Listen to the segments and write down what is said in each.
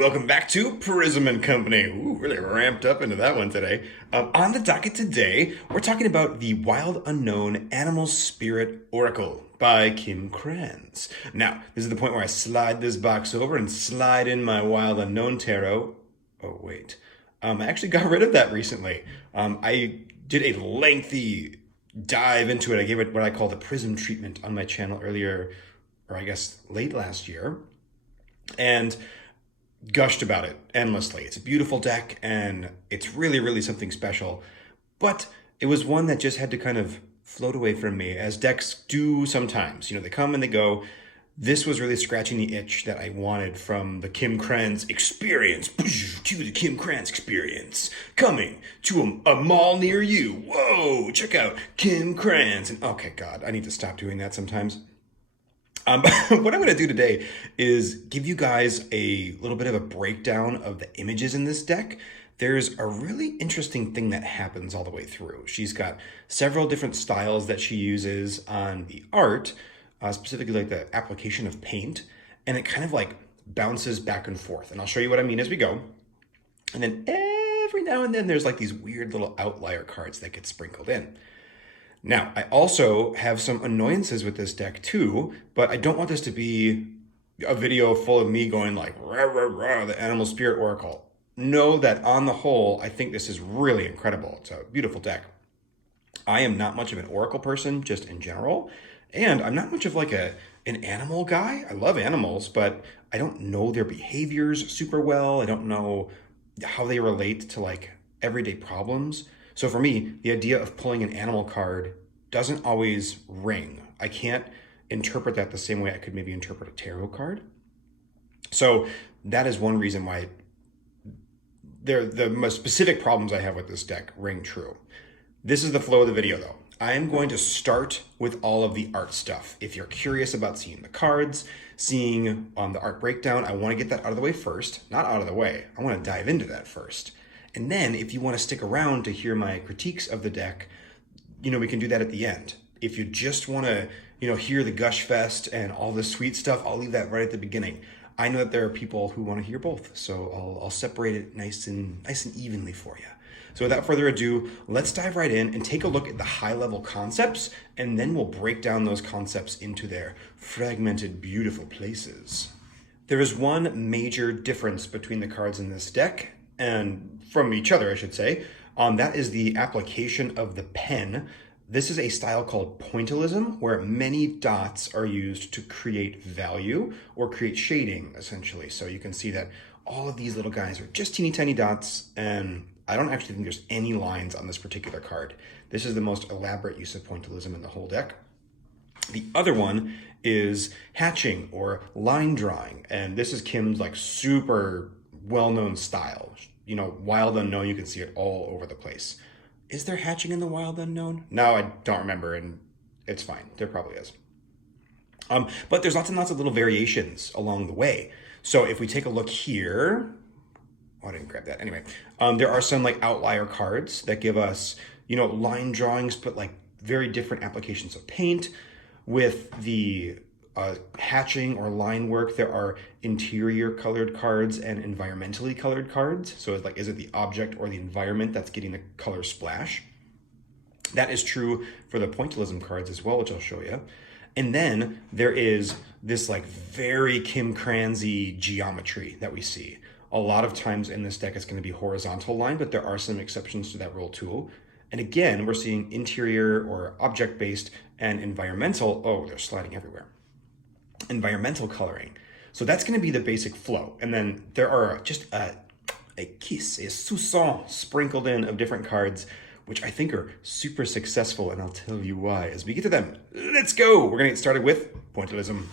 welcome back to Prism and Company. Ooh, really ramped up into that one today. On the docket today, we're talking about the Wild Unknown Animal Spirit Oracle by Kim Kranz. Now, this is the point where I slide this box over and slide in my Wild Unknown Tarot. Oh, wait. I actually got rid of that recently. I did a lengthy dive into it. I gave it what I call the Prism treatment on my channel earlier, or I guess late last year, and gushed about it endlessly. It's a beautiful deck and it's really, really something special. But it was one that just had to kind of float away from me, as decks do sometimes. You know, they come and they go. This was really scratching the itch that I wanted from the Kim Kranz experience. To the Kim Kranz experience. Coming to a mall near you. Whoa, check out Kim Kranz. And okay, God, I need to stop doing that sometimes. What I'm going to do today is give you guys a little bit of a breakdown of the images in this deck. There's a really interesting thing that happens all the way through. She's got several different styles that she uses on the art, specifically like the application of paint, and it kind of like bounces back and forth. And I'll show you what I mean as we go. And then every now and then there's like these weird little outlier cards that get sprinkled in. Now, I also have some annoyances with this deck too, but I don't want this to be a video full of me going like, rah, rah, rah, the Animal Spirit Oracle. Know that on the whole, I think this is really incredible. It's a beautiful deck. I am not much of an Oracle person, just in general, and I'm not much of like an animal guy. I love animals, but I don't know their behaviors super well. I don't know how they relate to like everyday problems. So for me, the idea of pulling an animal card doesn't always ring. I can't interpret that the same way I could maybe interpret a tarot card. So that is one reason why the most specific problems I have with this deck ring true. This is the flow of the video though. I am going to start with all of the art stuff. If you're curious about seeing the cards, seeing the art breakdown, I want to get that out of the way first. Not out of the way. I want to dive into that first. And then if you want to stick around to hear my critiques of the deck, you know, we can do that at the end. If you just want to, you know, hear the gush fest and all the sweet stuff, I'll leave that right at the beginning. I know that there are people who want to hear both, so I'll separate it nice and evenly for you. So without further ado, let's dive right in and take a look at the high-level concepts, and then we'll break down those concepts into their fragmented, beautiful places. There is one major difference between the cards in this deck, and from each other, I should say. That is the application of the pen. This is a style called Pointillism, where many dots are used to create value or create shading, essentially. So you can see that all of these little guys are just teeny tiny dots, and I don't actually think there's any lines on this particular card. This is the most elaborate use of Pointillism in the whole deck. The other one is hatching or line drawing, and this is Kim's like super well-known style. You know, Wild Unknown, you can see it all over the place. Is there hatching in the Wild Unknown? No, I don't remember, and it's fine. There probably is. But there's lots and lots of little variations along the way. So if we take a look here, oh, I didn't grab that. Anyway, there are some like outlier cards that give us, you know, line drawings, but like very different applications of paint. With the hatching or line work, there are interior colored cards and environmentally colored cards. So it's like, is it the object or the environment that's getting the color splash? That is true for the Pointillism cards as well, which I'll show you. And then there is this like very Kim Kranz-y geometry that we see. A lot of times in this deck, it's going to be horizontal line, but there are some exceptions to that rule too. And again, we're seeing interior or object-based and environmental. Oh, they're sliding everywhere. Environmental coloring. So that's going to be the basic flow. And then there are just a soupçon sprinkled in of different cards, which I think are super successful, and I'll tell you why as we get to them. Let's go. We're going to get started with Pointillism.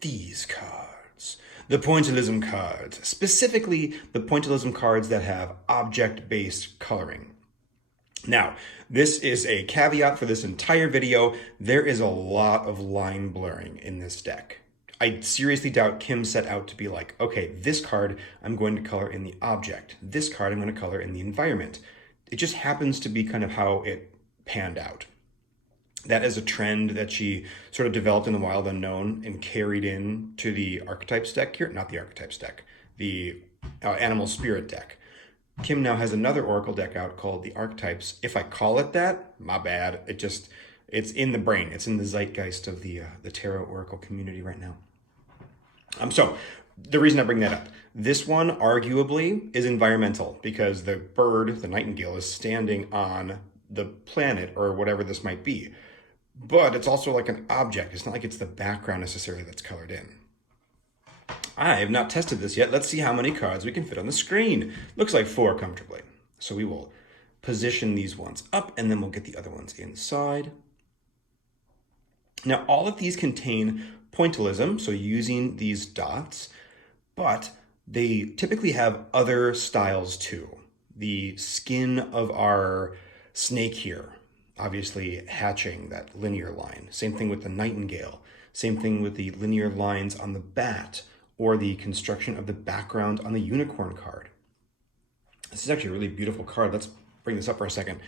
These cards. The Pointillism cards. Specifically, the Pointillism cards that have object-based coloring. Now, this is a caveat for this entire video. There is a lot of line blurring in this deck. I seriously doubt Kim set out to be like, okay, this card I'm going to color in the object. This card I'm going to color in the environment. It just happens to be kind of how it panned out. That is a trend that she sort of developed in the Wild Unknown and carried in to the Archetypes deck here. Not the Archetypes deck, the Animal Spirit deck. Kim now has another Oracle deck out called the Archetypes. If I call it that, my bad. It's in the brain. It's in the zeitgeist of the Tarot Oracle community right now. So the reason I bring that up, this one arguably is environmental because the bird, the nightingale, is standing on the planet or whatever this might be. But it's also like an object. It's not like it's the background necessarily that's colored in. I have not tested this yet. Let's see how many cards we can fit on the screen. Looks like 4 comfortably. So we will position these ones up and then we'll get the other ones inside. Now, all of these contain pointillism, so using these dots, but they typically have other styles too. The skin of our snake here, obviously hatching that linear line. Same thing with the nightingale. Same thing with the linear lines on the bat or the construction of the background on the unicorn card. This is actually a really beautiful card. Let's bring this up for a second.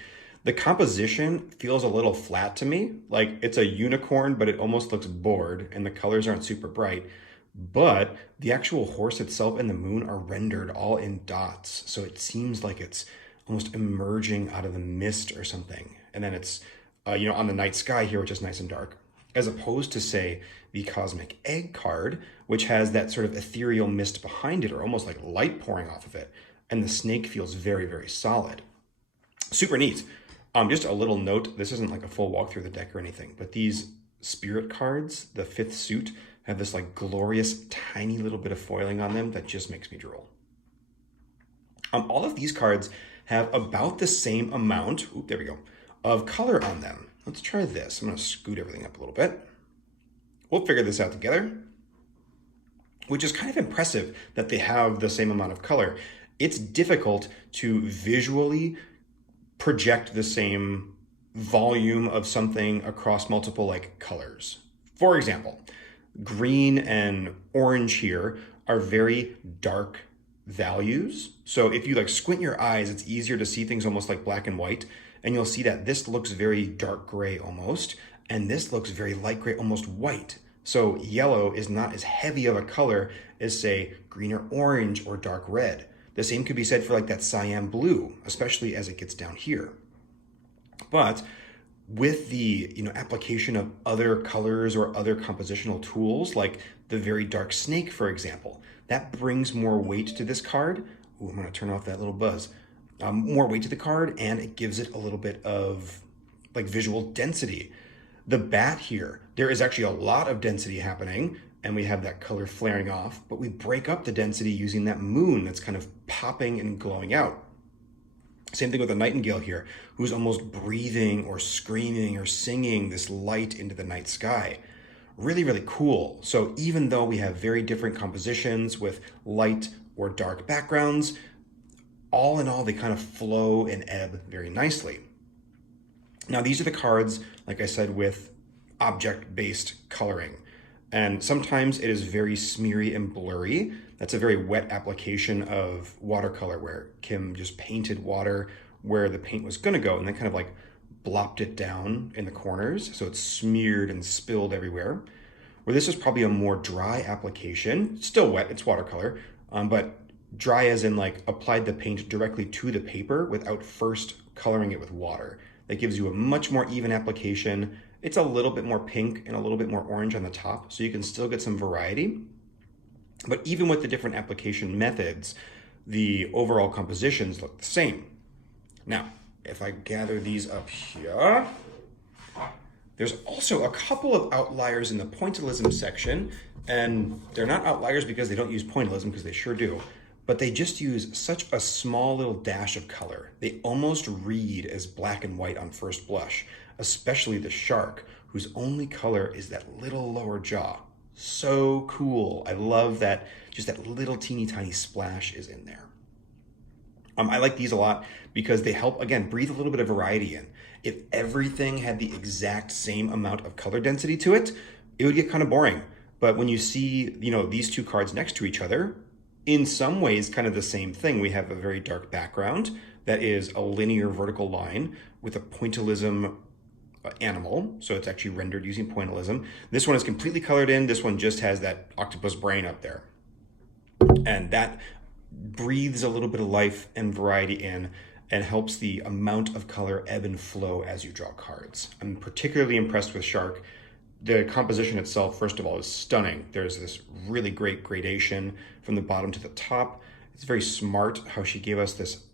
The composition feels a little flat to me. Like it's a unicorn, but it almost looks bored and the colors aren't super bright. But the actual horse itself and the moon are rendered all in dots. So it seems like it's almost emerging out of the mist or something. And then it's, on the night sky here, which is nice and dark, as opposed to, say, the Cosmic Egg card, which has that sort of ethereal mist behind it, or almost like light pouring off of it. And the snake feels very, very solid. Super neat. Just a little note, this isn't like a full walk through the deck or anything, but these spirit cards, the 5th suit, have this like glorious tiny little bit of foiling on them that just makes me drool. All of these cards have about the same amount, of color on them. Let's try this. I'm going to scoot everything up a little bit. We'll figure this out together, which is kind of impressive that they have the same amount of color. It's difficult to visually project the same volume of something across multiple like colors. For example, green and orange here are very dark values. So if you like squint your eyes, it's easier to see things almost like black and white. And you'll see that this looks very dark gray almost, and this looks very light gray, almost white. So yellow is not as heavy of a color as say green or orange or dark red. The same could be said for like that cyan blue, especially as it gets down here. But with the application of other colors or other compositional tools, like the very dark snake, for example, that brings more weight to this card. Ooh, I'm gonna turn off that little buzz. More weight to the card, and it gives it a little bit of like visual density. The bat here, there is actually a lot of density happening, and we have that color flaring off, but we break up the density using that moon that's kind of popping and glowing out. Same thing with the nightingale here, who's almost breathing or screaming or singing this light into the night sky. Really, really cool. So even though we have very different compositions with light or dark backgrounds, all in all, they kind of flow and ebb very nicely. Now, these are the cards, like I said, with object-based coloring. And sometimes it is very smeary and blurry. That's a very wet application of watercolor where Kim just painted water where the paint was gonna go and then kind of like blopped it down in the corners. So it's smeared and spilled everywhere. Where this is probably a more dry application, still wet, it's watercolor, but dry as in like applied the paint directly to the paper without first coloring it with water. That gives you a much more even application. It's a little bit more pink and a little bit more orange on the top, so you can still get some variety. But even with the different application methods, the overall compositions look the same. Now, if I gather these up here, there's also a couple of outliers in the pointillism section, and they're not outliers because they don't use pointillism, because they sure do, but they just use such a small little dash of color. They almost read as black and white on first blush, especially the shark, whose only color is that little lower jaw. So cool. I love that just that little teeny tiny splash is in there. I like these a lot because they help, again, breathe a little bit of variety in. If everything had the exact same amount of color density to it, it would get kind of boring. But when you see, these two cards next to each other, in some ways kind of the same thing. We have a very dark background that is a linear vertical line with a pointillism animal. So it's actually rendered using pointillism. This one is completely colored in. This one just has that octopus brain up there. And that breathes a little bit of life and variety in and helps the amount of color ebb and flow as you draw cards. I'm particularly impressed with Shark. The composition itself, first of all, is stunning. There's this really great gradation from the bottom to the top. It's very smart how she gave us this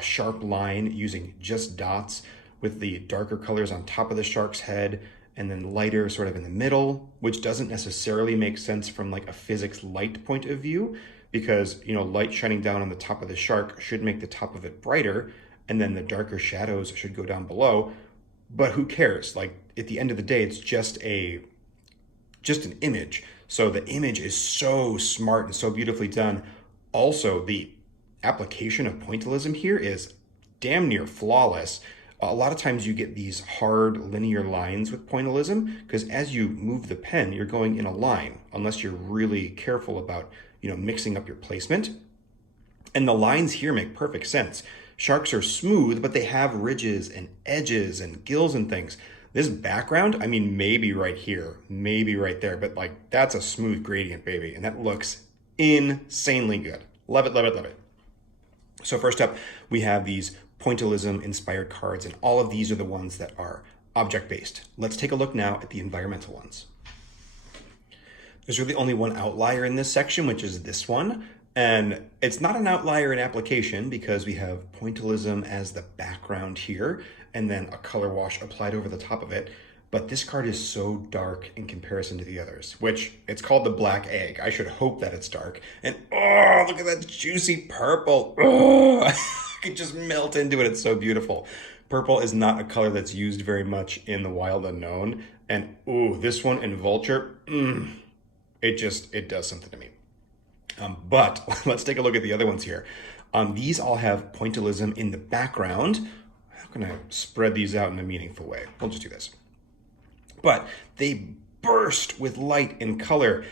sharp line using just dots with the darker colors on top of the shark's head and then lighter sort of in the middle, which doesn't necessarily make sense from like a physics light point of view, because, you know, light shining down on the top of the shark should make the top of it brighter, and then the darker shadows should go down below. But who cares? Like, at the end of the day, it's just an image. So the image is so smart and so beautifully done. Also, the application of pointillism here is damn near flawless. A lot of times you get these hard linear lines with pointillism because as you move the pen, you're going in a line, unless you're really careful about, you know, mixing up your placement. And the lines here make perfect sense. Sharks are smooth, but they have ridges and edges and gills and things. This background, I mean, maybe right here, maybe right there, but like that's a smooth gradient, baby. And that looks insanely good. Love it, love it, love it. So first up, we have these pointillism inspired cards, and all of these are the ones that are object-based. Let's take a look now at the environmental ones. There's really only one outlier in this section, which is this one. And it's not an outlier in application because we have pointillism as the background here, and then a color wash applied over the top of it. But this card is so dark in comparison to the others, which it's called the black egg. I should hope that it's dark. And oh, look at that juicy purple. Oh, I could just melt into it. It's so beautiful. Purple is not a color that's used very much in the wild unknown. And ooh, this one in Vulture, it does something to me. But let's take a look at the other ones here. These all have pointillism in the background. How can I spread these out in a meaningful way? We'll just do this. But they burst with light and color.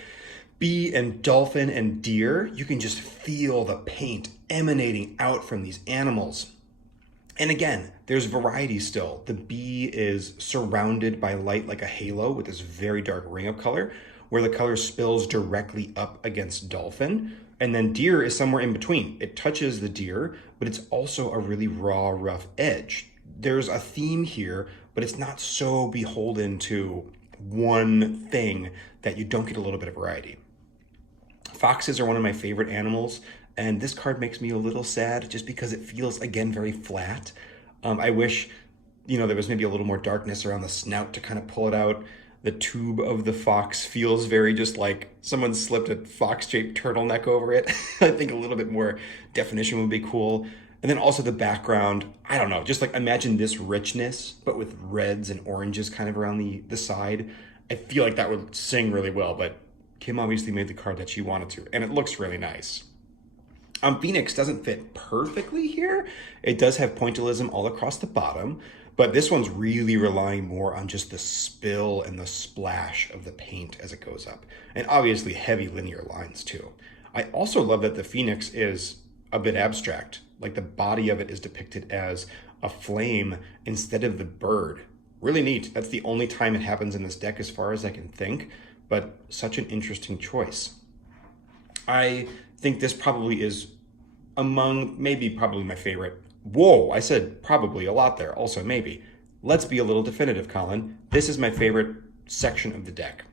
Bee and dolphin and deer, you can just feel the paint emanating out from these animals. And again, there's variety still. The bee is surrounded by light like a halo with this very dark ring of color, where the color spills directly up against dolphin. And then deer is somewhere in between. It touches the deer, but it's also a really raw, rough edge. There's a theme here, but it's not so beholden to one thing that you don't get a little bit of variety. Foxes are one of my favorite animals, and this card makes me a little sad just because it feels, again, very flat. I wish, you know, there was maybe a little more darkness around the snout to kind of pull it out. The tube of the fox feels very just like someone slipped a fox-shaped turtleneck over it. I think a little bit more definition would be cool. And then also the background, I don't know, just like imagine this richness, but with reds and oranges kind of around the side. I feel like that would sing really well, but Kim obviously made the card that she wanted to, and it looks really nice. Phoenix doesn't fit perfectly here. It does have pointillism all across the bottom, but this one's really relying more on just the spill and the splash of the paint as it goes up. And obviously heavy linear lines too. I also love that the Phoenix is a bit abstract. Like the body of it is depicted as a flame instead of the bird. Really neat. That's the only time it happens in this deck as far as I can think, but such an interesting choice. I think this probably is among, maybe probably my favorite. Whoa, I said probably a lot there, also maybe. Let's be a little definitive, Colin. This is my favorite section of the deck.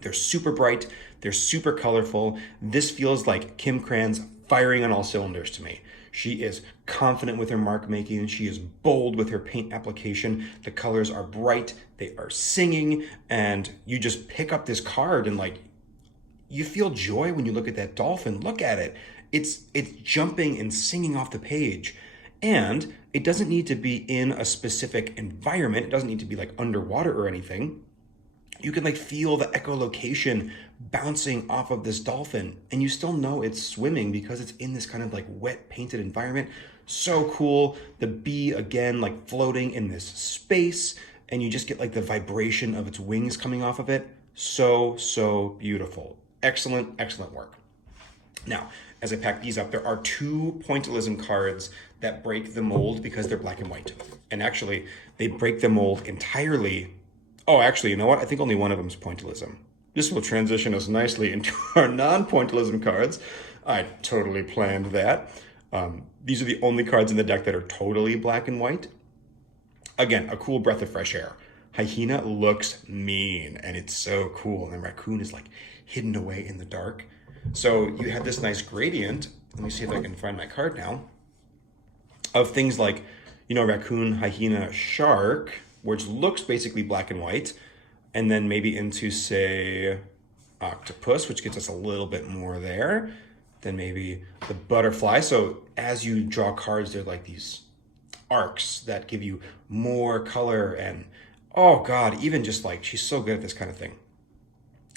They're super bright, they're super colorful. This feels like Kim Kranz firing on all cylinders to me. She is confident with her mark making, she is bold with her paint application. The colors are bright, they are singing, and you just pick up this card and like, you feel joy when you look at that dolphin. Look at it. It's jumping and singing off the page. And it doesn't need to be in a specific environment. It doesn't need to be like underwater or anything. You can like feel the echolocation bouncing off of this dolphin, and you still know it's swimming because it's in this kind of like wet painted environment. So cool. The bee again, like floating in this space, and you just get like the vibration of its wings coming off of it. So beautiful. Excellent, excellent work. Now, as I pack these up, there are 2 pointillism cards that break the mold because they're black and white. And actually, they break the mold entirely. Oh, actually, you know what? I think only one of them is pointillism. This will transition us nicely into our non-pointillism cards. I totally planned that. These are the only cards in the deck that are totally black and white. Again, a cool breath of fresh air. Hyena looks mean, and it's so cool. And then Raccoon is like hidden away in the dark. So you have this nice gradient. Let me see if I can find my card now. Of things like, Raccoon, Hyena, Shark, which looks basically black and white. And then maybe into, say, Octopus, which gets us a little bit more there. Then maybe the Butterfly. So as you draw cards, they're like these arcs that give you more color. And oh God, even just like, she's so good at this kind of thing.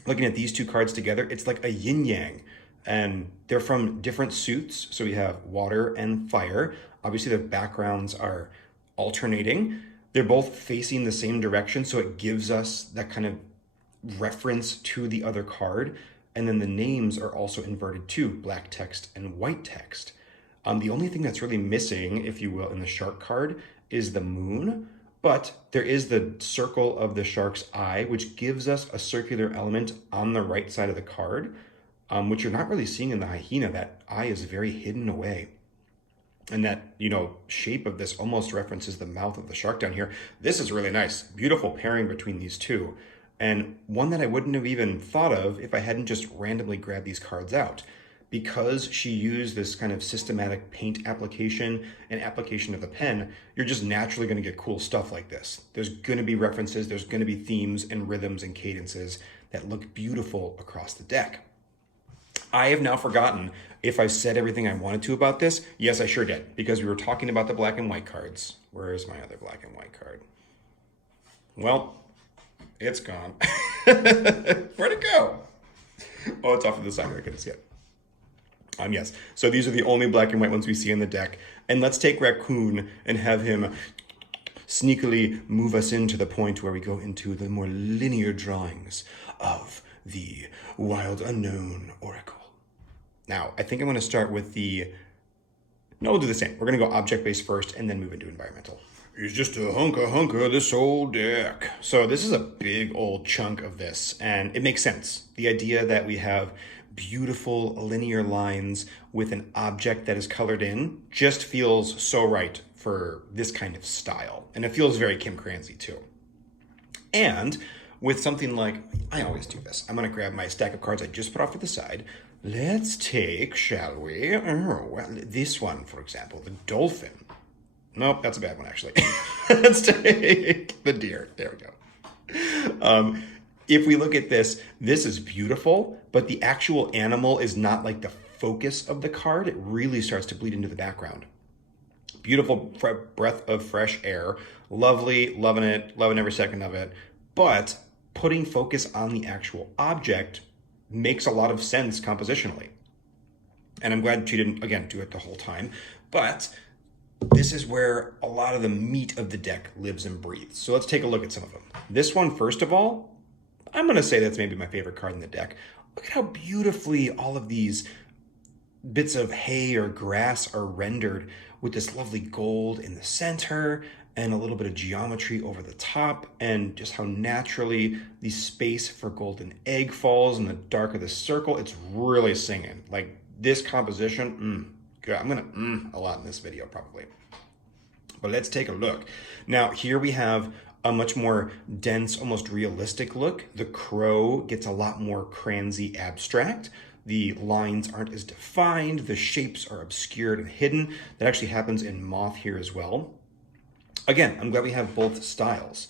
Looking at these two cards together, it's like a yin yang. And they're from different suits. So we have water and fire. Obviously, their backgrounds are alternating. They're both facing the same direction, so it gives us that kind of reference to the other card. And then the names are also inverted too, black text and white text. The only thing that's really missing, if you will, in the shark card is the moon, but there is the circle of the shark's eye, which gives us a circular element on the right side of the card, which you're not really seeing in the hyena. That eye is very hidden away. And that, shape of this almost references the mouth of the shark down here. This is really nice. Beautiful pairing between these two. And one that I wouldn't have even thought of if I hadn't just randomly grabbed these cards out. Because she used this kind of systematic paint application and application of the pen, you're just naturally going to get cool stuff like this. There's going to be references, there's going to be themes and rhythms and cadences that look beautiful across the deck. I have now forgotten if I said everything I wanted to about this. Yes, I sure did, because we were talking about the black and white cards. Where is my other black and white card? Well, it's gone. Where'd it go? Oh, it's off to the side where I couldn't see it. Yes, so these are the only black and white ones we see in the deck. And let's take Raccoon and have him sneakily move us into the point where we go into the more linear drawings of the Wild Unknown Oracle. Now, I think I'm going to start with no, we'll do the same. We're going to go object-based first and then move into environmental. It's just a hunk of this old deck. So this is a big old chunk of this, and it makes sense. The idea that we have beautiful linear lines with an object that is colored in just feels so right for this kind of style. And it feels very Kim Cranzy too. And with something like, I always do this. I'm going to grab my stack of cards I just put off to the side. Let's take, shall we? This one, for example, the dolphin. Nope, that's a bad one, actually. Let's take the deer. There we go. If we look at this, this is beautiful, but the actual animal is not like the focus of the card. It really starts to bleed into the background. Beautiful breath of fresh air. Lovely, loving it, loving every second of it. But putting focus on the actual object makes a lot of sense compositionally. And I'm glad she didn't, again, do it the whole time. But this is where a lot of the meat of the deck lives and breathes. So let's take a look at some of them. This one, first of all, I'm going to say that's maybe my favorite card in the deck. Look at how beautifully all of these bits of hay or grass are rendered with this lovely gold in the center and a little bit of geometry over the top, and just how naturally the space for golden egg falls in the dark of the circle. It's really singing. Like this composition, good. I'm going to a lot in this video probably. But let's take a look. Now here we have a much more dense, almost realistic look. The crow gets a lot more cransy abstract. The lines aren't as defined. The shapes are obscured and hidden. That actually happens in Moth here as well. Again, I'm glad we have both styles.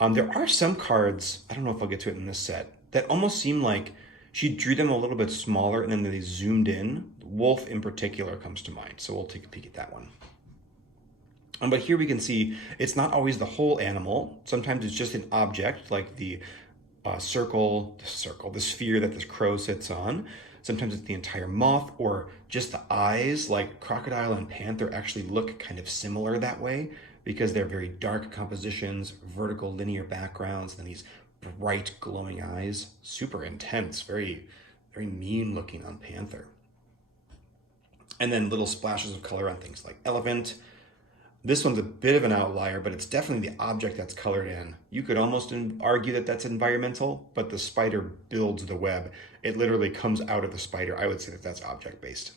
There are some cards, I don't know if I'll get to it in this set, that almost seem like she drew them a little bit smaller and then they zoomed in. Wolf in particular comes to mind, so we'll take a peek at that one. But here we can see it's not always the whole animal. Sometimes it's just an object like the the sphere that this crow sits on. Sometimes it's the entire moth or just the eyes, like crocodile and panther actually look kind of similar that way because they're very dark compositions, vertical linear backgrounds, and these bright glowing eyes. Super intense, very, very mean looking on panther. And then little splashes of color on things like elephant. This one's a bit of an outlier, but it's definitely the object that's colored in. You could almost argue that that's environmental, but the spider builds the web. It literally comes out of the spider. I would say that that's object-based.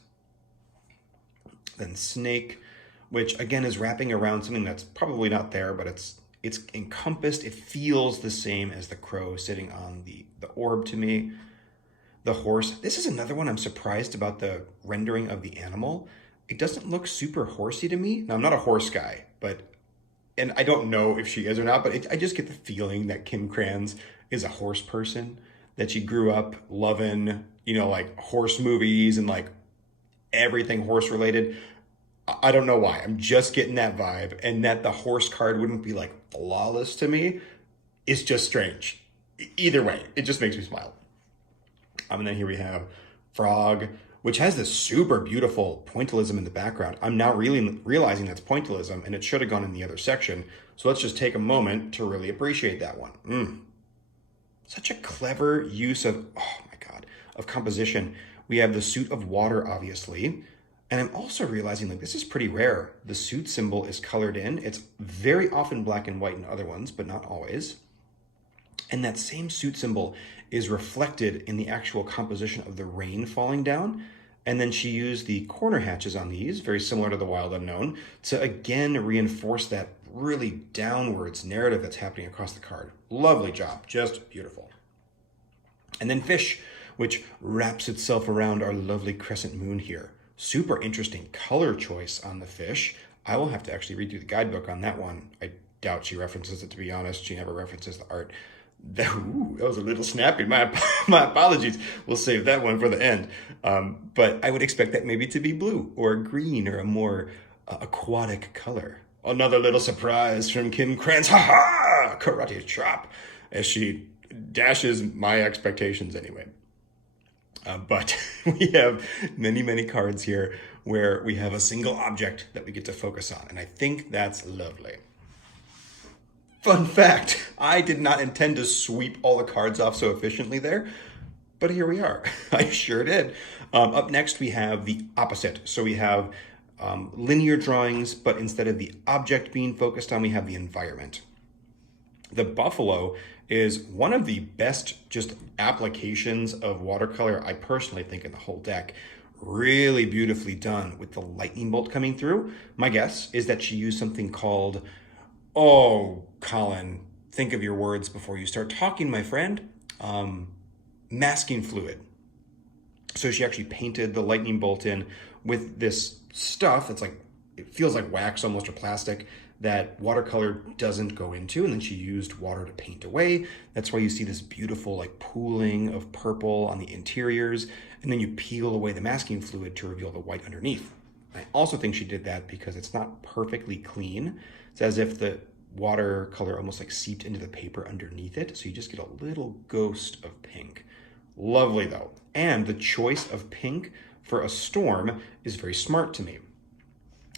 Then snake, which again is wrapping around something that's probably not there, but it's encompassed. It feels the same as the crow sitting on the orb to me. The horse, this is another one I'm surprised about the rendering of the animal. It doesn't look super horsey to me. Now, I'm not a horse guy, and I don't know if she is or not, but I just get the feeling that Kim Kranz is a horse person, that she grew up loving, like horse movies and like everything horse related. I don't know why. I'm just getting that vibe, and that the horse card wouldn't be like flawless to me is just strange. Either way, it just makes me smile. And then here we have frog, which has this super beautiful pointillism in the background. I'm now really realizing that's pointillism, and it should have gone in the other section. So let's just take a moment to really appreciate that one. Such a clever use of, oh my God, of composition. We have the suit of water, obviously. And I'm also realizing like this is pretty rare. The suit symbol is colored in. It's very often black and white in other ones, but not always. And that same suit symbol is reflected in the actual composition of the rain falling down. And then she used the corner hatches on these, very similar to the Wild Unknown, to again reinforce that really downwards narrative that's happening across the card. Lovely job, just beautiful. And then fish, which wraps itself around our lovely crescent moon here. Super interesting color choice on the fish. I will have to actually read through the guidebook on that one. I doubt she references it, to be honest. She never references the art. That was a little snappy. My apologies. We'll save that one for the end. But I would expect that maybe to be blue or green or a more aquatic color. Another little surprise from Kim Kranz. Ha ha! Karate chop, as she dashes my expectations anyway. But we have many, many cards here where we have a single object that we get to focus on. And I think that's lovely. Fun fact, I did not intend to sweep all the cards off so efficiently there, but here we are. I sure did. Up next, we have the opposite. So we have linear drawings, but instead of the object being focused on, we have the environment. The buffalo is one of the best just applications of watercolor, I personally think, in the whole deck. Really beautifully done with the lightning bolt coming through. My guess is that she used something called, oh, Colin, think of your words before you start talking, my friend. Masking fluid. So she actually painted the lightning bolt in with this stuff that's like, it feels like wax almost, or plastic, that watercolor doesn't go into, and then she used water to paint away. That's why you see this beautiful like pooling of purple on the interiors, and then you peel away the masking fluid to reveal the white underneath. I also think she did that because it's not perfectly clean. It's as if the watercolor almost like seeped into the paper underneath it, so you just get a little ghost of pink. Lovely though. And the choice of pink for a storm is very smart to me.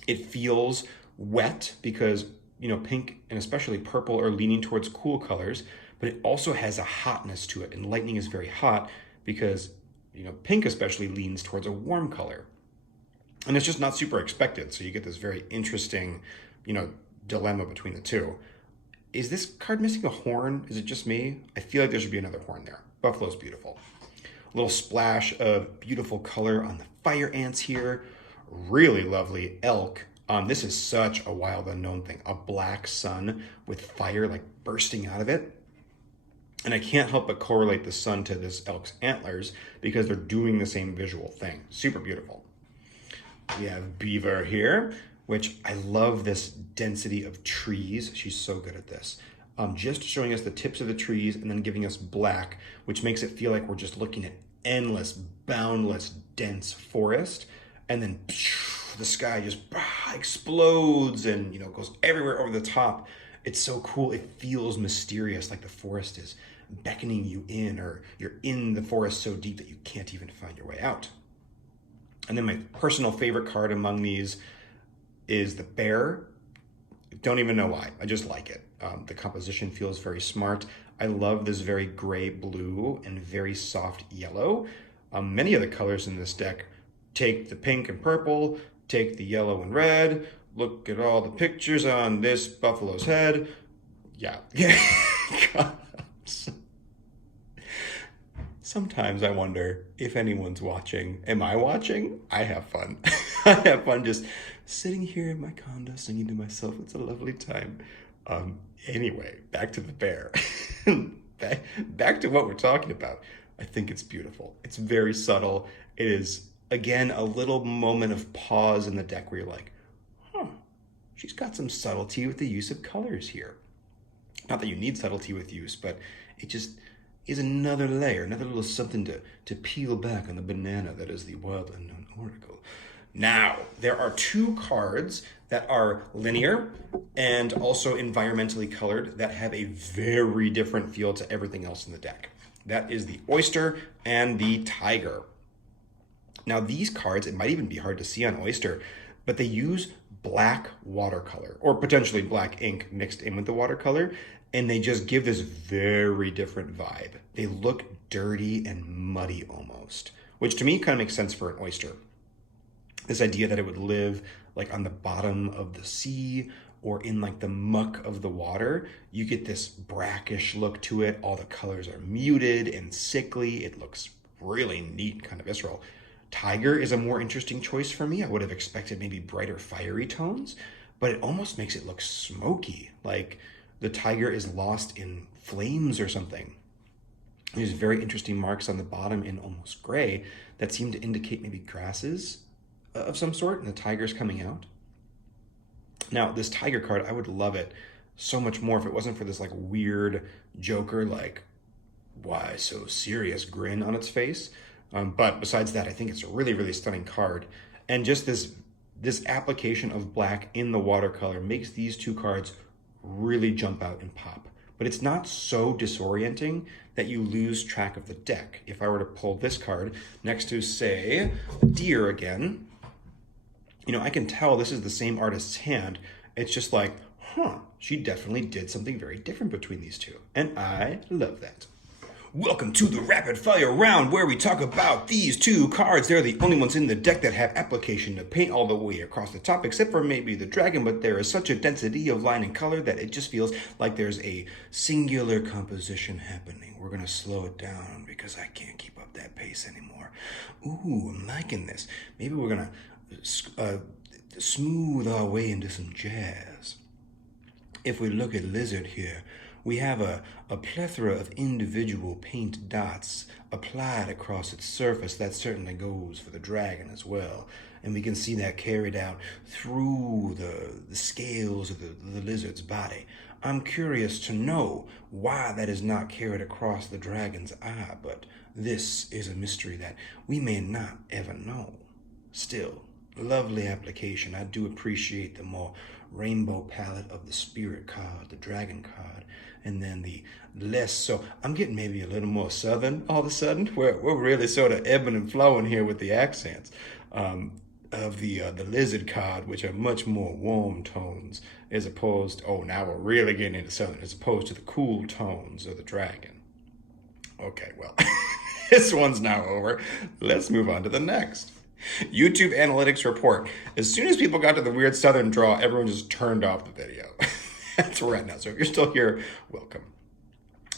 It feels wet because, pink and especially purple are leaning towards cool colors, but it also has a hotness to it. And lightning is very hot because, pink especially leans towards a warm color. And it's just not super expected. So you get this very interesting, dilemma between the two. Is this card missing a horn? Is it just me? I feel like there should be another horn there. Buffalo's beautiful. A little splash of beautiful color on the fire ants here. Really lovely elk. This is such a Wild Unknown thing. A black sun with fire like bursting out of it. And I can't help but correlate the sun to this elk's antlers because they're doing the same visual thing. Super beautiful. We have beaver here, which I love this density of trees. She's so good at this. Just showing us the tips of the trees and then giving us black, which makes it feel like we're just looking at endless, boundless, dense forest. And then the sky just explodes and goes everywhere over the top. It's so cool. It feels mysterious, like the forest is beckoning you in, or you're in the forest so deep that you can't even find your way out. And then my personal favorite card among these is the bear. Don't even know why. I just like it. The composition feels very smart. I love this very gray blue and very soft yellow. Many of the colors in this deck take the pink and purple, take the yellow and red, look at all the pictures on this buffalo's head. Yeah. Sometimes I wonder if anyone's watching. Am I watching? I have fun. I have fun just sitting here in my condo singing to myself. It's a lovely time. Anyway, back to the bear. back to what we're talking about. I think it's beautiful. It's very subtle. It is, again, a little moment of pause in the deck where you're like, huh, she's got some subtlety with the use of colors here. Not that you need subtlety with use, but it just is another layer, another little something to peel back on the banana that is the Wild Unknown Oracle. Now, there are two cards that are linear and also environmentally colored that have a very different feel to everything else in the deck. That is the Oyster and the Tiger. Now, these cards, it might even be hard to see on Oyster, but they use black watercolor, or potentially black ink mixed in with the watercolor, and they just give this very different vibe. They look dirty and muddy almost, which to me kind of makes sense for an oyster. This idea that it would live like on the bottom of the sea or in like the muck of the water. You get this brackish look to it. All the colors are muted and sickly. It looks really neat, kind of visceral. Tiger is a more interesting choice for me. I would have expected maybe brighter fiery tones, but it almost makes it look smoky, like the tiger is lost in flames or something. There's very interesting marks on the bottom in almost gray that seem to indicate maybe grasses of some sort, and the tiger's coming out. Now, this tiger card, I would love it so much more if it wasn't for this like weird Joker, like, why so serious grin on its face. But besides that, I think it's a really, really stunning card. And just this application of black in the watercolor makes these two cards really jump out and pop. But it's not so disorienting that you lose track of the deck. If I were to pull this card next to, say, Deer again, you know, I can tell this is the same artist's hand. It's just like, huh, she definitely did something very different between these two. And I love that. Welcome to the rapid fire round where we talk about these two cards. They're the only ones in the deck that have application to paint all the way across the top, except for maybe the dragon, but there is such a density of line and color that it just feels like there's a singular composition happening. We're gonna slow it down because I can't keep up that pace anymore. Ooh, I'm liking this. Maybe we're gonna smooth our way into some jazz. If we look at Lizard here, we have a plethora of individual paint dots applied across its surface. That certainly goes for the dragon as well. And we can see that carried out through the scales of the lizard's body. I'm curious to know why that is not carried across the dragon's eye, but this is a mystery that we may not ever know. Still, lovely application. I do appreciate the more rainbow palette of the spirit card, the dragon card, and then the less so. I'm getting maybe a little more southern all of a sudden. We're really sort of ebbing and flowing here with the accents of the lizard card, which are much more warm tones as opposed, oh, now we're really getting into southern, as opposed to the cool tones of the dragon. Okay, well, this one's now over. Let's move on to the next. YouTube analytics report. As soon as people got to the weird southern draw, everyone just turned off the video. That's where we're at now. So if you're still here, welcome.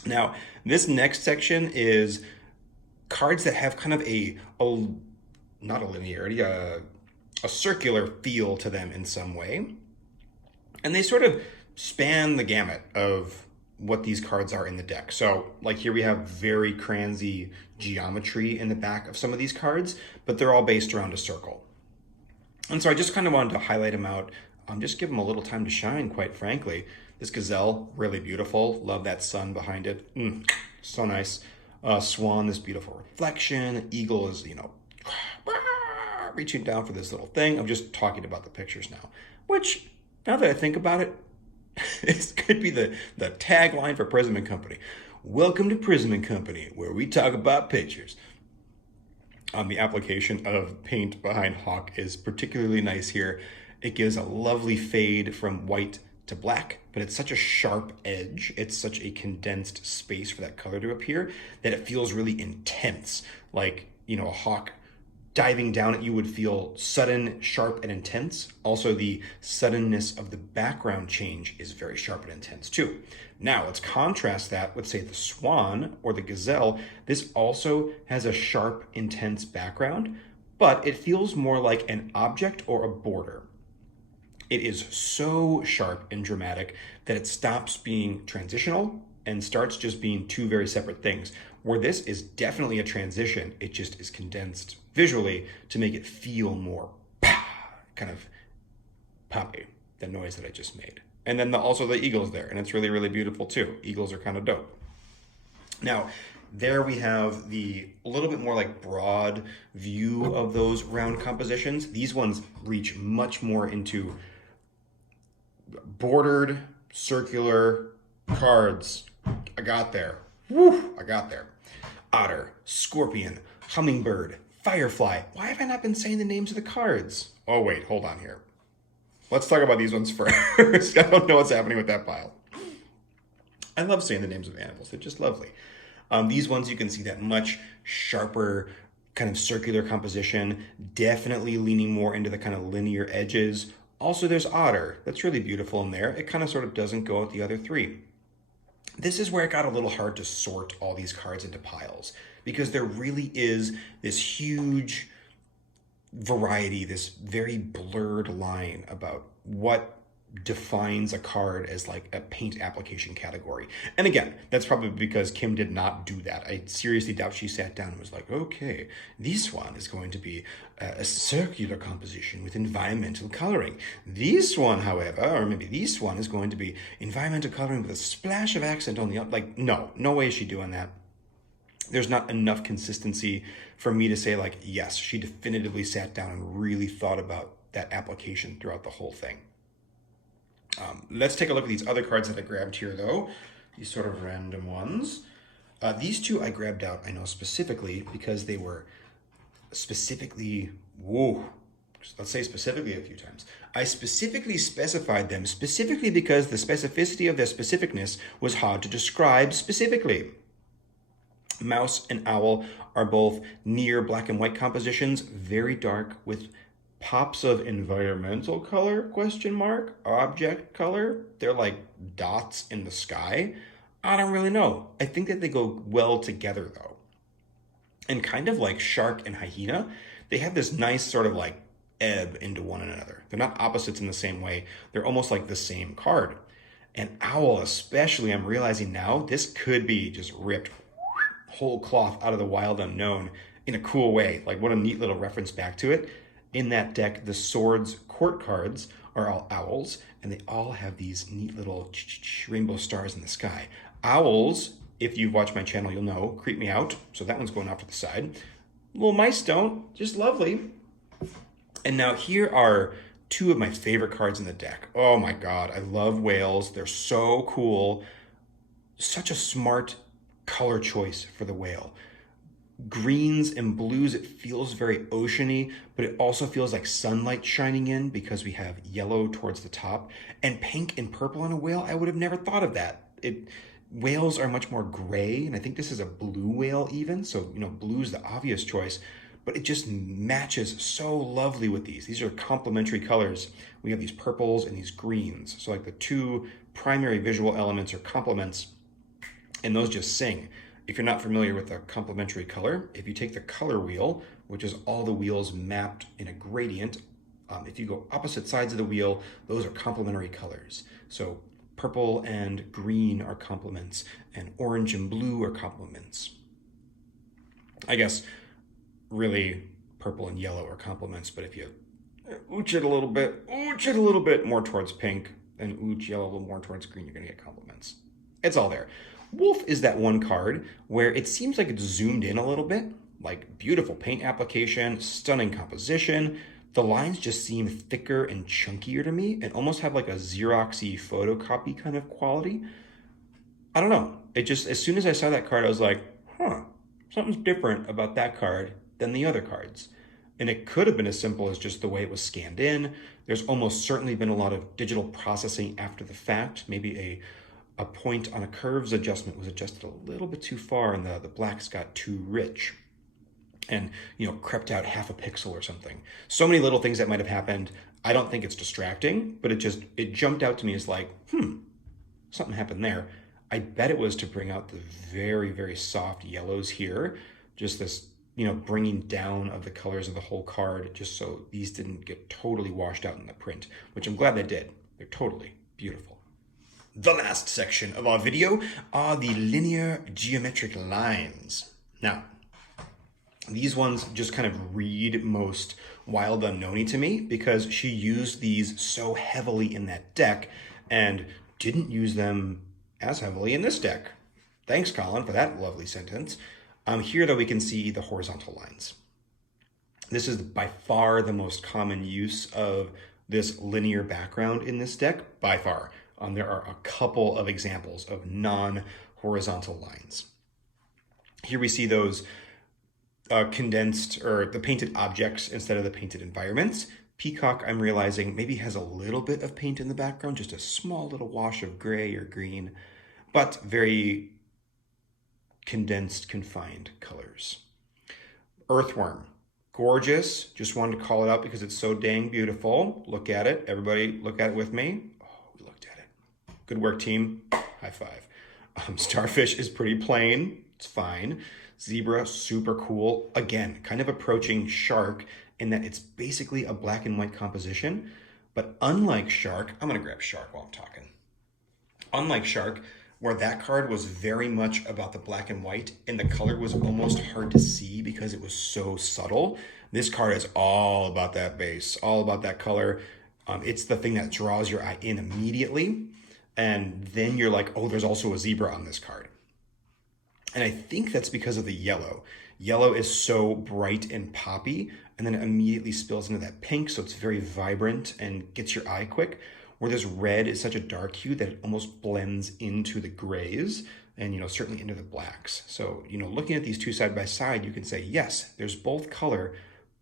Now, this next section is cards that have kind of not a linearity, a circular feel to them in some way. And they sort of span the gamut of what these cards are in the deck. So like here we have very cransy geometry in the back of some of these cards, but they're all based around a circle. And so I just kind of wanted to highlight them out, just give them a little time to shine, quite frankly. This gazelle, really beautiful. Love that sun behind it. So nice. Swan, this beautiful reflection. Eagle is, you know, reaching down for this little thing. I'm just talking about the pictures now, which now that I think about it, this could be the tagline for Prism and Company. Welcome to Prism and Company, where we talk about pictures. The application of paint behind Hawk is particularly nice here. It gives a lovely fade from white to black, but it's such a sharp edge. It's such a condensed space for that color to appear that it feels really intense. Like, you know, a hawk diving down it, you would feel sudden, sharp, and intense. Also, the suddenness of the background change is very sharp and intense too. Now, let's contrast that with, say, the swan or the gazelle. This also has a sharp, intense background, but it feels more like an object or a border. It is so sharp and dramatic that it stops being transitional and starts just being two very separate things. Where this is definitely a transition, it just is condensed visually to make it feel more kind of poppy, the noise that I just made. And then also the eagles there, and it's really, really beautiful too. Eagles are kind of dope. Now, there we have the a little bit more like broad view of those round compositions. These ones reach much more into bordered, circular cards. I got there. Woo, I got there. Otter, scorpion, hummingbird, firefly. Why have I not been saying the names of the cards? Oh, wait, hold on here. Let's talk about these ones first. I don't know what's happening with that pile. I love saying the names of animals. They're just lovely. These ones, you can see that much sharper kind of circular composition, definitely leaning more into the kind of linear edges. Also, there's otter. That's really beautiful in there. It kind of sort of doesn't go with the other three. This is where it got a little hard to sort all these cards into piles because there really is this huge variety, this very blurred line about what defines a card as like a paint application category. And again, that's probably because Kim did not do that. I seriously doubt she sat down and was like, okay, this one is going to be a circular composition with environmental coloring. This one, however, or maybe this one is going to be environmental coloring with a splash of accent on the up. Like, no way is she doing that. There's not enough consistency for me to say like, yes, she definitively sat down and really thought about that application throughout the whole thing. Let's take a look at these other cards that I grabbed here, though. These sort of random ones. These two I grabbed out, I know specifically, because they were specifically, let's say specifically a few times. I specifically specified them specifically because the specificity of their specificness was hard to describe specifically. Mouse and owl are both near black and white compositions, very dark with pops of environmental color, object color. They're like dots in the sky. I don't really know. I think that they go well together though. And kind of like shark and hyena, they have this nice sort of like ebb into one another. They're not opposites in the same way. They're almost like the same card. And owl especially, I'm realizing now, this could be just ripped whole cloth out of the wild unknown in a cool way. Like what a neat little reference back to it. In that deck, the Swords court cards are all owls, and they all have these neat little rainbow stars in the sky. Owls, if you've watched my channel, you'll know, creep me out. So that one's going off to the side. Little mice don't, just lovely. And now here are two of my favorite cards in the deck. Oh my God, I love whales. They're so cool. Such a smart color choice for the whale. Greens and blues, it feels very oceany, but it also feels like sunlight shining in because we have yellow towards the top. And pink and purple on a whale, I would have never thought of that. Whales are much more gray, and I think this is a blue whale even, so blue is the obvious choice, but it just matches so lovely with these. These are complementary colors. We have these purples and these greens. So like the two primary visual elements are complements, and those just sing. If you're not familiar with a complementary color, if you take the color wheel, which is all the wheels mapped in a gradient, if you go opposite sides of the wheel, those are complementary colors. So purple and green are complements, and orange and blue are complements. I guess really purple and yellow are complements, but if you ooch it a little bit more towards pink, and ooch yellow a little more towards green, you're gonna get complements. It's all there. Wolf is that one card where it seems like it's zoomed in a little bit, like beautiful paint application, stunning composition. The lines just seem thicker and chunkier to me and almost have like a Xeroxy photocopy kind of quality. I don't know. It just, as soon as I saw that card, I was like, something's different about that card than the other cards. And it could have been as simple as just the way it was scanned in. There's almost certainly been a lot of digital processing after the fact, maybe a point on a curves adjustment was adjusted a little bit too far and the blacks got too rich. and, crept out half a pixel or something. So many little things that might have happened. I don't think it's distracting, but it jumped out to me as like, something happened there. I bet it was to bring out the very, very soft yellows here. Just this, bringing down of the colors of the whole card, just so these didn't get totally washed out in the print, which I'm glad they did. They're totally beautiful. The last section of our video are the linear geometric lines. Now, these ones just kind of read most Wild Unknown-y to me because she used these so heavily in that deck and didn't use them as heavily in this deck. Thanks, Colin, for that lovely sentence. Here, though, we can see the horizontal lines. This is by far the most common use of this linear background in this deck, by far. There are a couple of examples of non-horizontal lines. Here we see those condensed, or the painted objects instead of the painted environments. Peacock, I'm realizing, maybe has a little bit of paint in the background, just a small little wash of gray or green, but very condensed, confined colors. Earthworm, gorgeous. Just wanted to call it out because it's so dang beautiful. Look at it. Everybody look at it with me. Oh, we looked at it. Good work, team. High five. Starfish is pretty plain. It's fine. Zebra, super cool. Again, kind of approaching Shark in that it's basically a black and white composition. But unlike Shark, I'm going to grab Shark while I'm talking. Unlike Shark, where that card was very much about the black and white and the color was almost hard to see because it was so subtle, this card is all about that base, all about that color. It's the thing that draws your eye in immediately. And then you're like, oh, there's also a zebra on this card. And I think that's because of the yellow. Yellow is so bright and poppy, and then it immediately spills into that pink, so it's very vibrant and gets your eye quick. Where this red is such a dark hue that it almost blends into the grays and, certainly into the blacks. So, looking at these two side by side, you can say, yes, there's both color,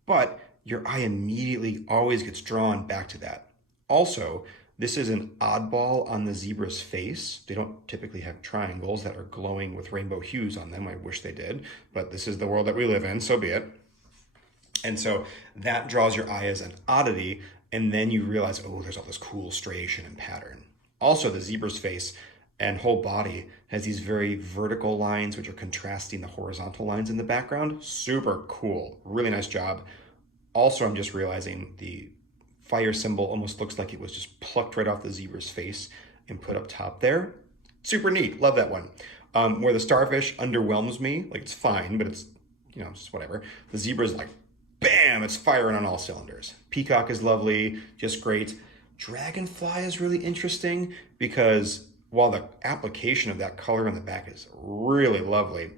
but your eye immediately always gets drawn back to that. Also, this is an oddball on the zebra's face. They don't typically have triangles that are glowing with rainbow hues on them. I wish they did, but this is the world that we live in, so be it. And so that draws your eye as an oddity, and then you realize, oh, there's all this cool striation and pattern. Also, the zebra's face and whole body has these very vertical lines, which are contrasting the horizontal lines in the background. Super cool. Really nice job. Also, I'm just realizing the fire symbol almost looks like it was just plucked right off the zebra's face and put up top there. Super neat. Love that one. Where the starfish underwhelms me, like it's fine, but it's, just whatever. The zebra's like, bam, it's firing on all cylinders. Peacock is lovely, just great. Dragonfly is really interesting because while the application of that color on the back is really lovely,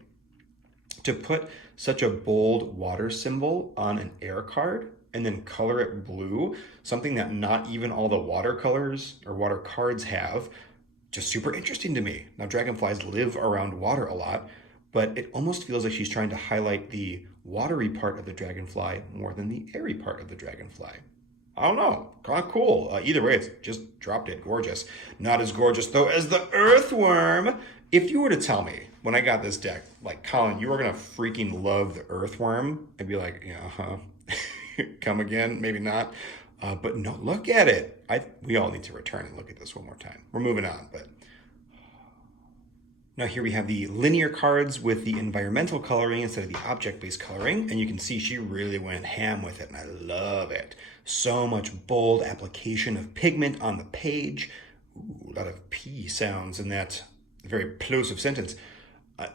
to put such a bold water symbol on an air card and then color it blue, something that not even all the watercolors or water cards have, just super interesting to me. Now, dragonflies live around water a lot, but it almost feels like she's trying to highlight the watery part of the dragonfly more than the airy part of the dragonfly. I don't know, kind of cool. Either way, it's just drop dead gorgeous. Not as gorgeous, though, as the earthworm. If you were to tell me when I got this deck, like, Colin, you were going to freaking love the earthworm, I'd be like, yeah, come again, maybe not. But no, look at it. We all need to return and look at this one more time. We're moving on, but now here we have the linear cards with the environmental coloring instead of the object-based coloring. And you can see she really went ham with it, and I love it. So much bold application of pigment on the page. Ooh, a lot of P sounds in that very plosive sentence.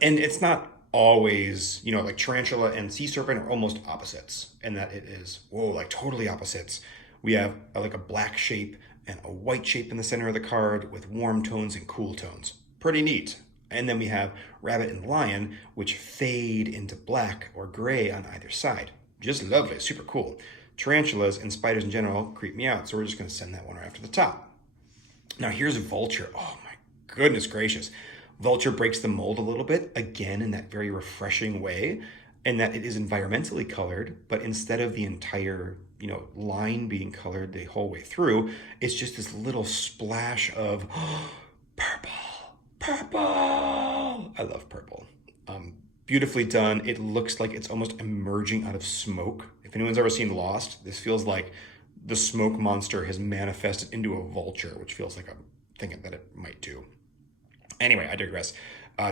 And it's not always, like tarantula and sea serpent are almost opposites, and that it is, like totally opposites. We have like a black shape and a white shape in the center of the card with warm tones and cool tones. Pretty neat. And then we have rabbit and lion, which fade into black or gray on either side. Just lovely, super cool. Tarantulas and spiders in general creep me out, so we're just going to send that one right after the top. Now here's vulture. Oh my goodness gracious. Vulture breaks the mold a little bit, again, in that very refreshing way, in that it is environmentally colored, but instead of the entire, line being colored the whole way through, it's just this little splash of purple. Purple! I love purple. beautifully done. It looks like it's almost emerging out of smoke. If anyone's ever seen Lost, this feels like the smoke monster has manifested into a vulture, which feels like I'm thinking that it might do. Anyway, I digress.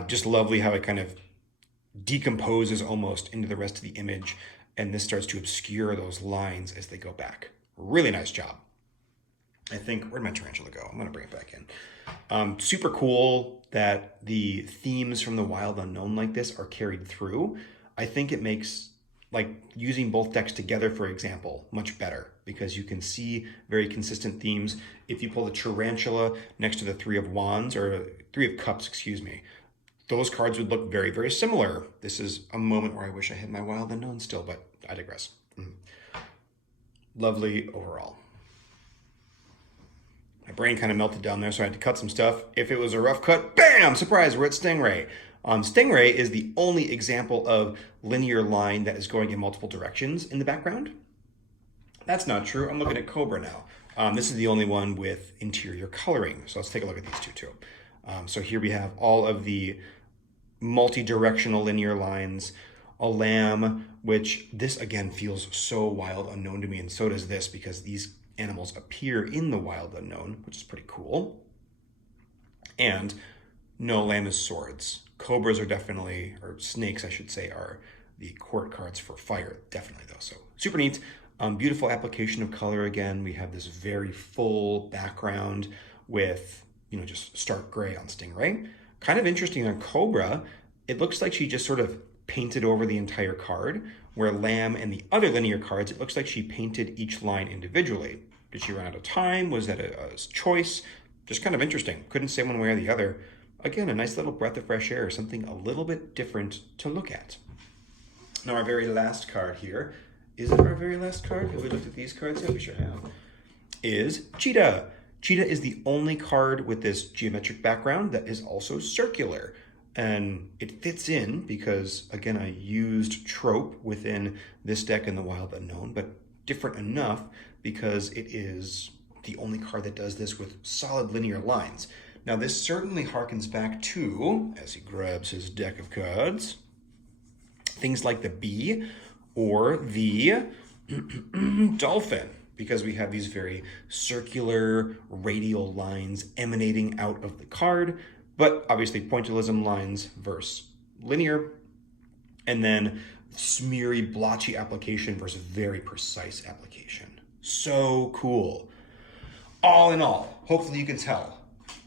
Just lovely how it kind of decomposes almost into the rest of the image, and this starts to obscure those lines as they go back. Really nice job. I think, where'd my tarantula go? I'm gonna bring it back in. Super cool that the themes from the Wild Unknown like this are carried through. I think it makes like using both decks together, for example, much better because you can see very consistent themes. If you pull the tarantula next to the Three of Wands or Three of Cups, excuse me, those cards would look very, very similar. This is a moment where I wish I had my Wild Unknown still, but I digress. Lovely overall. My brain kind of melted down there, so I had to cut some stuff. If it was a rough cut, bam, surprise, we're at Stingray. Stingray is the only example of linear line that is going in multiple directions in the background. That's not true. I'm looking at Cobra now. This is the only one with interior coloring. So let's take a look at these two too. So here we have all of the multi-directional linear lines, a lamb, which this again feels so Wild Unknown to me, and so does this because these animals appear in the Wild Unknown, which is pretty cool. And no lamb is swords. Cobras are definitely, or snakes I should say, are the court cards for fire, definitely though. So super neat. Beautiful application of color again. We have this very full background with, you know, just stark gray on Stingray. Kind of interesting on Cobra, it looks like she just sort of painted over the entire card, where Lamb and the other linear cards, it looks like she painted each line individually. Did she run out of time? Was that a choice? Just kind of interesting. Couldn't say one way or the other. Again, a nice little breath of fresh air, something a little bit different to look at. Now our very last card here, is it our very last card? Have we looked at these cards yet? We sure have. Is Cheetah. Cheetah is the only card with this geometric background that is also circular. And it fits in because, again, I used trope within this deck in the Wild Unknown, but different enough because it is the only card that does this with solid linear lines. Now, this certainly harkens back to, as he grabs his deck of cards, things like the bee or the dolphin, because we have these very circular radial lines emanating out of the card, but obviously pointillism lines versus linear, and then smeary, blotchy application versus very precise application. So cool. All in all, hopefully you can tell,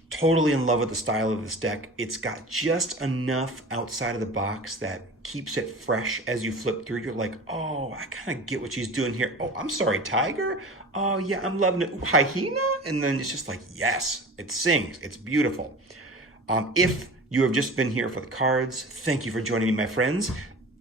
totally in love with the style of this deck. It's got just enough outside of the box that keeps it fresh as you flip through. You're like, oh, I kind of get what she's doing here. Oh, I'm sorry, tiger. Oh yeah, I'm loving it. Ooh, hyena. And then it's just like, yes, it sings. It's beautiful. If you have just been here for the cards, thank you for joining me, my friends.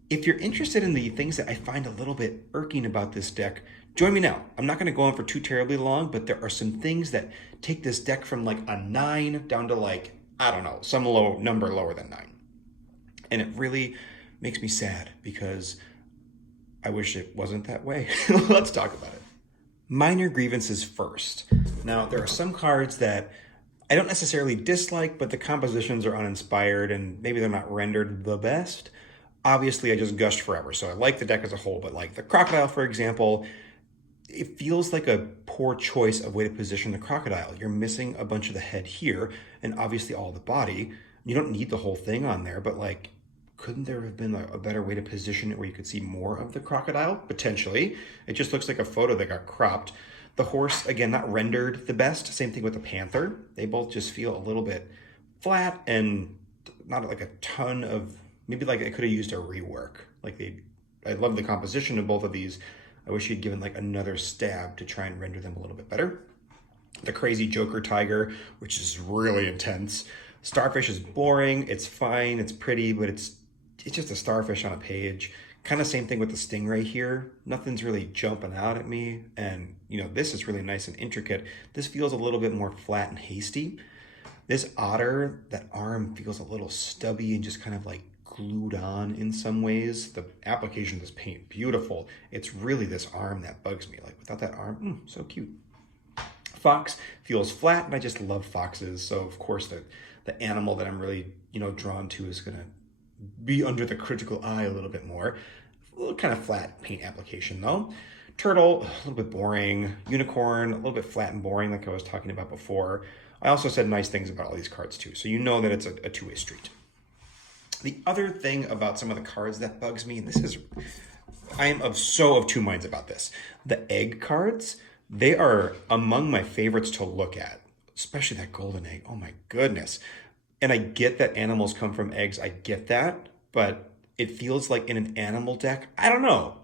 If you're interested in the things that I find a little bit irking about this deck, join me now. I'm not going to go on for too terribly long, but there are some things that take this deck from like a 9 down to like, I don't know, some low number lower than 9. And it really makes me sad because I wish it wasn't that way. Let's talk about it. Minor grievances first. Now, there are some cards that I don't necessarily dislike, but the compositions are uninspired and maybe they're not rendered the best. Obviously, I just gushed forever, so I like the deck as a whole, but like the crocodile, for example, it feels like a poor choice of way to position the crocodile. You're missing a bunch of the head here and obviously all the body. You don't need the whole thing on there, but like, couldn't there have been a better way to position it where you could see more of the crocodile? Potentially. It just looks like a photo that got cropped. The horse, again, not rendered the best. Same thing with the panther. They both just feel a little bit flat and not like a ton of, maybe like I could have used a rework. I love the composition of both of these. I wish you'd given like another stab to try and render them a little bit better. The crazy Joker tiger, which is really intense. Starfish is boring. It's fine. It's pretty, but it's just a starfish on a page. Kind of same thing with the stingray here. Nothing's really jumping out at me. And, you know, this is really nice and intricate. This feels a little bit more flat and hasty. This otter, that arm feels a little stubby and just kind of like glued on in some ways. The application of this paint, beautiful. It's really this arm that bugs me. Like without that arm, so cute. Fox feels flat, and I just love foxes. So of course the animal that I'm really, you know, drawn to is gonna be under the critical eye a little bit more. A little kind of flat paint application though. Turtle, a little bit boring. Unicorn, a little bit flat and boring like I was talking about before. I also said nice things about all these cards too, so you know that it's a two-way street. The other thing about some of the cards that bugs me, and I am of two minds about this. The egg cards, they are among my favorites to look at, especially that golden egg. Oh my goodness. And I get that animals come from eggs. I get that, but it feels like in an animal deck, I don't know.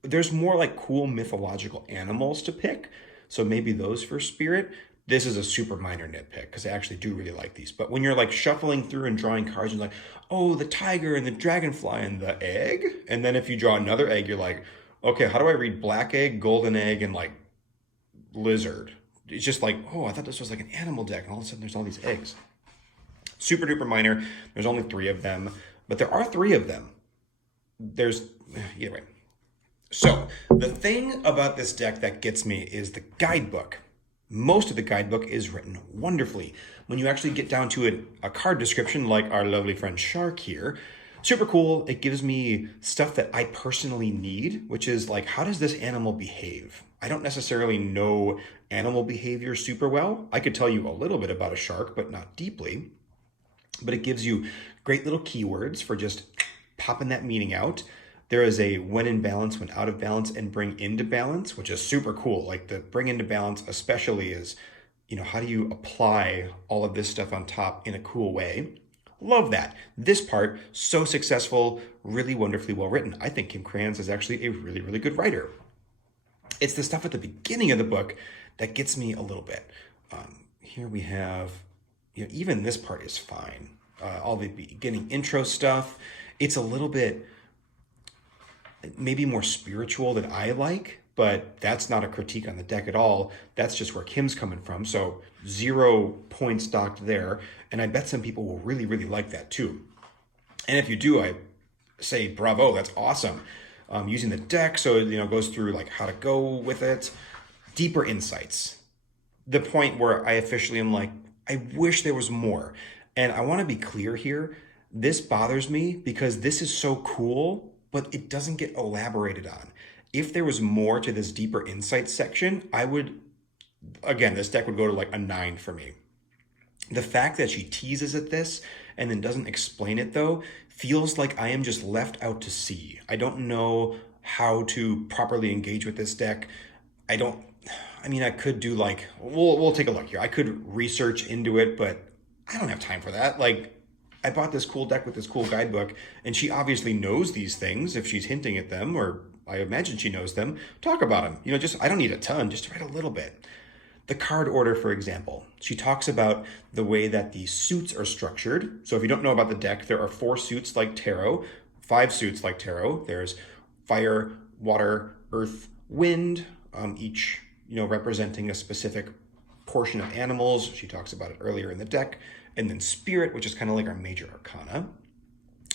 There's more like cool mythological animals to pick. So maybe those for spirit. This is a super minor nitpick because I actually do really like these. But when you're like shuffling through and drawing cards, you're like, oh, the tiger and the dragonfly and the egg. And then if you draw another egg, you're like, okay, how do I read black egg, golden egg, and like lizard? It's just like, oh, I thought this was like an animal deck. And all of a sudden there's all these eggs. Super duper minor. There's only 3 of them, but there are 3 of them. Either way. So the thing about this deck that gets me is the guidebook. Most of the guidebook is written wonderfully. When you actually get down to a card description like our lovely friend Shark here, super cool. It gives me stuff that I personally need, which is like, how does this animal behave? I don't necessarily know animal behavior super well. I could tell you a little bit about a shark, but not deeply. But it gives you great little keywords for just popping that meaning out. There is a when in balance, when out of balance, and bring into balance, which is super cool. Like the bring into balance especially is, how do you apply all of this stuff on top in a cool way? Love that. This part, so successful, really wonderfully well written. I think Kim Krans is actually a really, really good writer. It's the stuff at the beginning of the book that gets me a little bit. Here we have, even this part is fine. All the beginning intro stuff, it's a little bit maybe more spiritual than I like, but that's not a critique on the deck at all. That's just where Kim's coming from. So 0 points docked there. And I bet some people will really, really like that too. And if you do, I say bravo, that's awesome. Using the deck, so it goes through like how to go with it. Deeper insights. The point where I officially am like, I wish there was more. And I want to be clear here. This bothers me because this is so cool, but it doesn't get elaborated on. If there was more to this deeper insights section, this deck would go to like a 9 for me. The fact that she teases at this and then doesn't explain it though, feels like I am just left out to sea. I don't know how to properly engage with this deck. I could do like, we'll take a look here. I could research into it, but I don't have time for that. Like, I bought this cool deck with this cool guidebook, and she obviously knows these things if she's hinting at them, or I imagine she knows them. Talk about them. I don't need a ton, just write a little bit. The card order, for example, she talks about the way that the suits are structured. So if you don't know about the deck, there are 4 suits like tarot, 5 suits like tarot. There's fire, water, earth, wind, each representing a specific portion of animals. She talks about it earlier in the deck. And then spirit, which is kind of like our major arcana.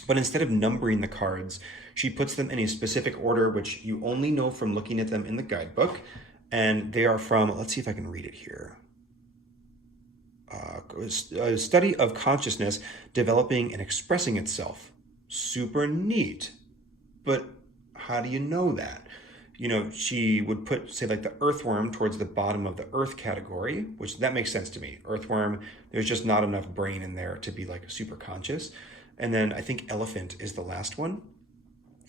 But instead of numbering the cards, she puts them in a specific order, which you only know from looking at them in the guidebook. And they are from, let's see if I can read it here. A study of consciousness developing and expressing itself. Super neat. But how do you know that? She would put, say, like the earthworm towards the bottom of the earth category, which that makes sense to me. Earthworm, there's just not enough brain in there to be like super conscious. And then I think elephant is the last one.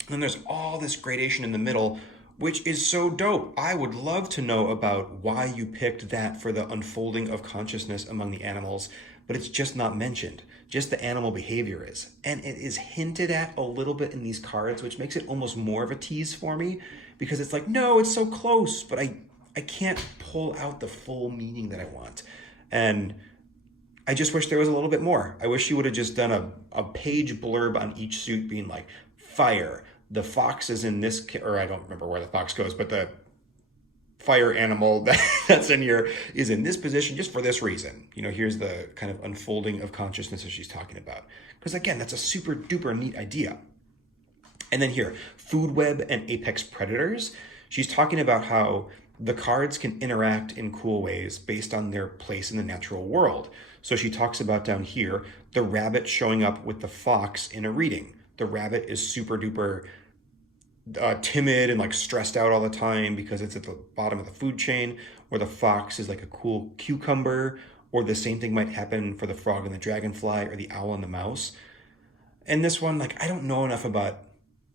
And then there's all this gradation in the middle, which is so dope. I would love to know about why you picked that for the unfolding of consciousness among the animals, but it's just not mentioned. Just the animal behavior is. And it is hinted at a little bit in these cards, which makes it almost more of a tease for me, because it's like, no, it's so close, but I can't pull out the full meaning that I want. And I just wish there was a little bit more. I wish she would have just done a page blurb on each suit being like, fire, the fox is in this, or I don't remember where the fox goes, but the fire animal that's in here is in this position just for this reason. Here's the kind of unfolding of consciousness that she's talking about. Because again, that's a super duper neat idea. And then here, food web and apex predators. She's talking about how the cards can interact in cool ways based on their place in the natural world. So she talks about down here, the rabbit showing up with the fox in a reading. the rabbit is super duper timid and like stressed out all the time because it's at the bottom of the food chain, or the fox is like a cool cucumber, or the same thing might happen for the frog and the dragonfly, or the owl and the mouse. And this one, like, I don't know enough about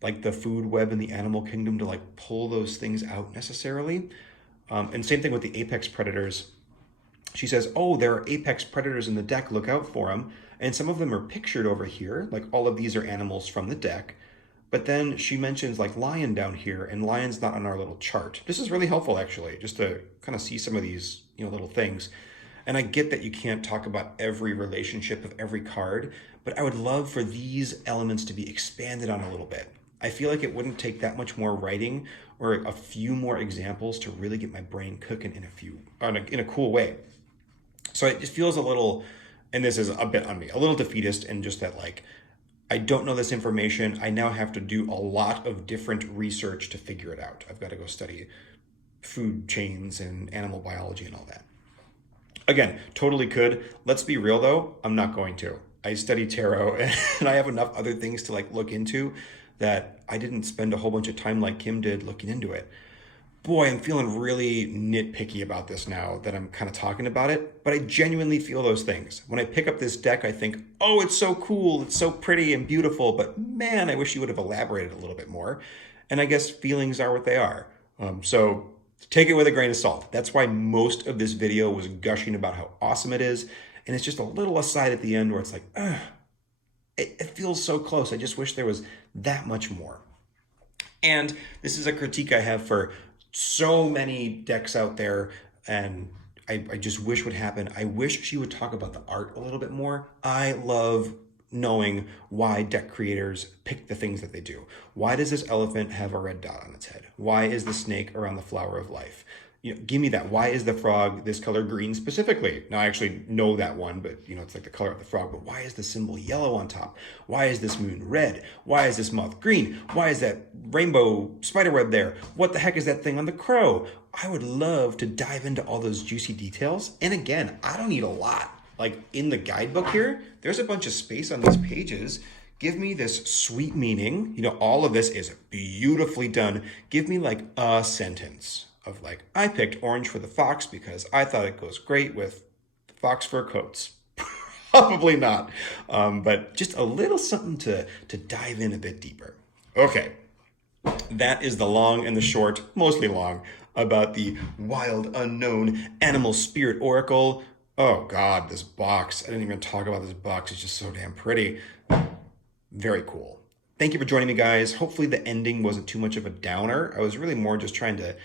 like the food web in the animal kingdom to like pull those things out necessarily. And same thing with the apex predators. She says, oh, there are apex predators in the deck, look out for them. And some of them are pictured over here, like all of these are animals from the deck. But then she mentions like lion down here, and lion's not on our little chart. This is really helpful, actually, just to kind of see some of these, little things. And I get that you can't talk about every relationship of every card, but I would love for these elements to be expanded on a little bit. I feel like it wouldn't take that much more writing or a few more examples to really get my brain cooking in a cool way. So it just feels a little, and this is a bit on me, a little defeatist, and just that like, I don't know this information. I now have to do a lot of different research to figure it out. I've got to go study food chains and animal biology and all that. Again, totally could. Let's be real though, I'm not going to. I study tarot and I have enough other things to like look into that I didn't spend a whole bunch of time like Kim did looking into it. Boy, I'm feeling really nitpicky about this now that I'm kind of talking about it, but I genuinely feel those things. When I pick up this deck, I think, oh, it's so cool, it's so pretty and beautiful, but man, I wish you would have elaborated a little bit more. And I guess feelings are what they are. So take it with a grain of salt. That's why most of this video was gushing about how awesome it is. And it's just a little aside at the end where it's like, it feels so close. I just wish there was that much more. And this is a critique I have for so many decks out there, and I just wish would happen. I wish she would talk about the art a little bit more. I love knowing why deck creators pick the things that they do. Why does this elephant have a red dot on its head? Why is the snake around the flower of life? Give me that. Why is the frog this color green specifically? Now, I actually know that one, but it's like the color of the frog. But why is the symbol yellow on top? Why is this moon red? Why is this moth green? Why is that rainbow spiderweb there? What the heck is that thing on the crow? I would love to dive into all those juicy details. And again, I don't need a lot. Like in the guidebook here, there's a bunch of space on these pages. Give me this sweet meaning. All of this is beautifully done. Give me like a sentence of like, I picked orange for the fox because I thought it goes great with fox fur coats. Probably not, but just a little something to dive in a bit deeper. Okay, that is the long and the short, mostly long, about the wild unknown animal spirit oracle. Oh God, this box. I didn't even talk about this box. It's just so damn pretty. Very cool. Thank you for joining me, guys. Hopefully the ending wasn't too much of a downer. I was really more just trying to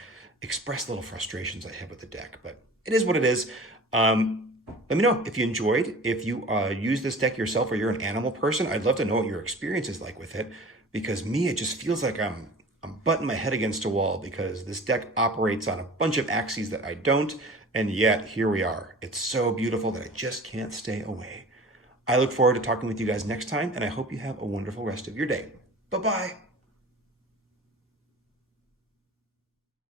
express little frustrations I have with the deck, but it is what it is. Let me know if you enjoyed, if you use this deck yourself or you're an animal person. I'd love to know what your experience is like with it, because me, it just feels like I'm butting my head against a wall because this deck operates on a bunch of axes that I don't, and yet here we are. It's so beautiful that I just can't stay away. I look forward to talking with you guys next time, and I hope you have a wonderful rest of your day. Bye-bye.